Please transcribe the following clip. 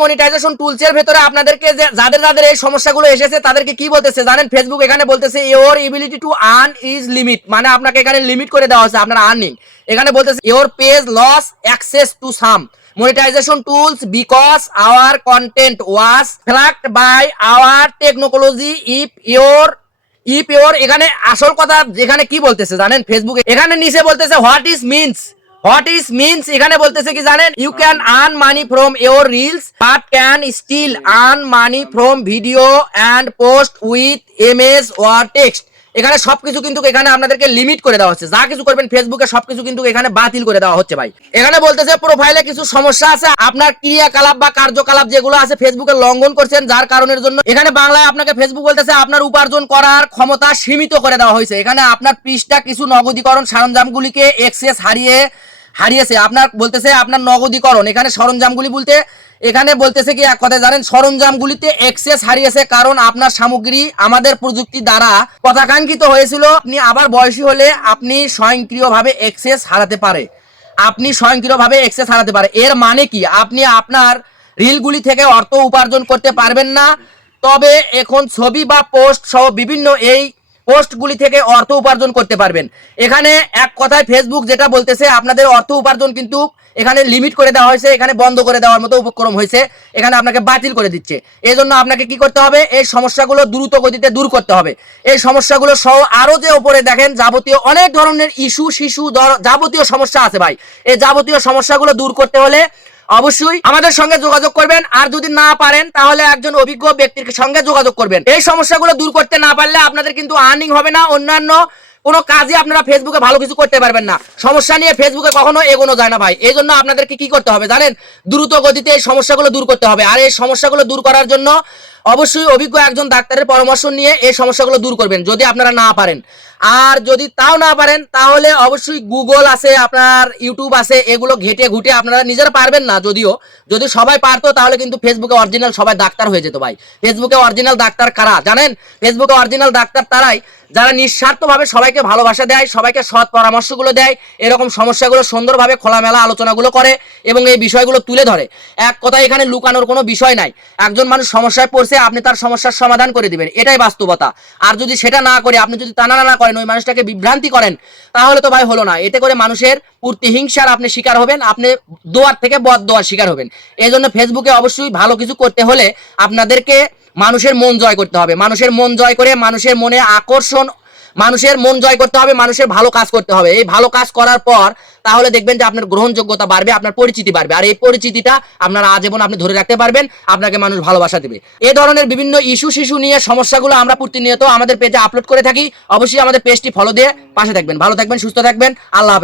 Monetization টুলসের ভেতরে আপনাদেরকে যাদের যাদের এই সমস্যাগুলো এসেছে তাদেরকে কি বলতেছে জানেন? ফেসবুক এখানে বলতেছে your ability to earn is limit, মানে আপনাকে এখানে লিমিট করে দেওয়া হচ্ছে আপনার আর্নিং। এখানে বলতেছে your page lost access to some monetization tools because our content was flagged by our technology if your এখানে আসল কথা এখানে কি বলতেছে জানেন? ফেসবুক এখানে নিচে বলতেছে হোয়াট ইজ মিনস এখানে বলতেছে কি জানেন? You can earn money from your reels but can still earn money from video and post with image or text. এখানে সবকিছু কিন্তু এখানে আপনাদেরকে লিমিট করে দেওয়া হচ্ছে। যা কিছু করবেন ফেসবুকে সবকিছু কিন্তু এখানে বাতিল করে দেওয়া হচ্ছে ভাই। এখানে বলতেছে প্রোফাইলে কিছু সমস্যা আছে, আপনার ক্রিয়াকলাপ বা কার্যকলাপ যেগুলো আছে ফেসবুকে লঙ্ঘন করছেন, যার কারণের জন্য এখানে বাংলায় আপনাকে ফেসবুক বলতেছে আপনার উপার্জন করার ক্ষমতা সীমিত করে দেওয়া হয়েছে। এখানে আপনার পৃষ্ঠা কিছু নগদীকরণ সরঞ্জামগুলিকে এক্সেস হারিয়েছে। আপনার বলতেছে আপনার নগদীকরণ এখানে সরঞ্জামগুলি বলতে এখানে বলতেছে কি এক কথায় জানেন? সরঞ্জামগুলিতে অ্যাক্সেস হারিয়েছে কারণ আপনার সামগ্রী আমাদের প্রযুক্তি দ্বারা কথাকাঙ্ক্ষিত হয়েছিল। আপনি আবার বয়সী হলে আপনি স্বয়ংক্রিয়ভাবে অ্যাক্সেস হারাতে পারে। এর মানে কি? আপনি আপনার রিলগুলি থেকে অর্থ উপার্জন করতে পারবেন না, তবে এখন ছবি বা পোস্ট সহ বিভিন্ন এই পোস্টগুলি থেকে অর্থ উপার্জন করতে পারবেন। এখানে এক কথায় ফেসবুক যেটা বলতেছে আপনাদের অর্থ উপার্জন কিন্তু এখানে লিমিট করে দেওয়া হয়েছে, এখানে বন্ধ করে দেওয়ার মতো উপক্রম হয়েছে, এখানে আপনাকে বাতিল করে দিচ্ছে। এই জন্য আপনাকে কি করতে হবে? এই সমস্যাগুলো দ্রুত গতিতে দূর করতে হবে। এই সমস্যাগুলো সহ আরো যে উপরে দেখেন যাবতীয় অনেক ধরনের শিশু যাবতীয় সমস্যা আছে ভাই। এই যাবতীয় সমস্যাগুলো দূর করতে হলে অবশ্যই আমাদের সঙ্গে যোগাযোগ করবেন, আর যদি না পারেন তাহলে একজন অভিজ্ঞ ব্যক্তির সঙ্গে যোগাযোগ করবেন। এই সমস্যাগুলো দূর করতে না পারলে আপনাদের কিন্তু আর্নিং হবে না, অন্যান্য কোনো কাজে আপনারা ফেসবুকে ভালো কিছু করতে পারবেন না। সমস্যা নিয়ে ফেসবুকে কখনো এগোনো যায় না ভাই। এই জন্য আপনাদেরকে কি করতে হবে জানেন? দ্রুত গতিতে এই সমস্যাগুলো দূর করতে হবে। আর এই সমস্যাগুলো দূর করার জন্য অবশ্যই অভিজ্ঞ একজন ডাক্তারের পরামর্শ নিয়ে এই সমস্যাগুলো দূর করবেন যদি আপনারা না পারেন। আর যদি তাও না পারেন তাহলে অবশ্যই গুগল আছে, আপনার ইউটিউব আছে, এগুলো ঘেটে ঘুটে আপনারা নিজেরা পারবেন না। যদি সবাই পারতো তাহলে কিন্তু ফেসবুকে অরিজিনাল সবাই ডাক্তার হয়ে যেত ভাই। ফেসবুকে অরিজিনাল ডাক্তার কারা জানেন? ফেসবুকে অরিজিনাল ডাক্তার তারাই যারা নিঃস্বার্থভাবে সবাইকে ভালোবাসা দেয়, সবাইকে সৎ পরামর্শগুলো দেয়, এরকম সমস্যাগুলো সুন্দরভাবে খোলামেলা আলোচনাগুলো করে এবং এই বিষয়গুলো তুলে ধরে। এক কথায় এখানে লুকানোর কোনো বিষয় নাই। একজন মানুষ সমস্যায় পড়ছে, আপনি তার সমস্যার সমাধান করে দিবেন, এটাই বাস্তবতা। আর যদি সেটা না করে আপনি যদি টানা করেন, ওই মানুষটাকে বিভ্রান্তি করেন, তাহলে তো ভাই হলো না। এতে করে মানুষের প্রতিহিংসার আপনি শিকার হবেন, আপনি দোয়ার থেকে বদ দোয়ার শিকার হবেন। এই জন্য ফেসবুকে অবশ্যই ভালো কিছু করতে হলে আপনাদেরকে মানুষের মন জয় করতে হবে। মানুষের মন জয় করে মানুষের মনে মানুষের মন জয় করতে হবে, মানুষের ভালো কাজ করতে হবে। এই ভালো কাজ করার পর তাহলে দেখবেন যে আপনার গ্রহণযোগ্যতা বাড়বে, আপনার পরিচিতি বাড়বে। আর এই পরিচিতিটা আপনার আজীবন আপনি ধরে রাখতে পারবেন, আপনাকে মানুষ ভালোবাসা দেবে। এই ধরনের বিভিন্ন শিশু নিয়ে সমস্যাগুলো আমরা প্রতিনিয়ত আমাদের পেজে আপলোড করে থাকি। অবশ্যই আমাদের পেজটি ফলো দিয়ে পাশে থাকবেন। ভালো থাকবেন, সুস্থ থাকবেন। আল্লাহ হাফেজ।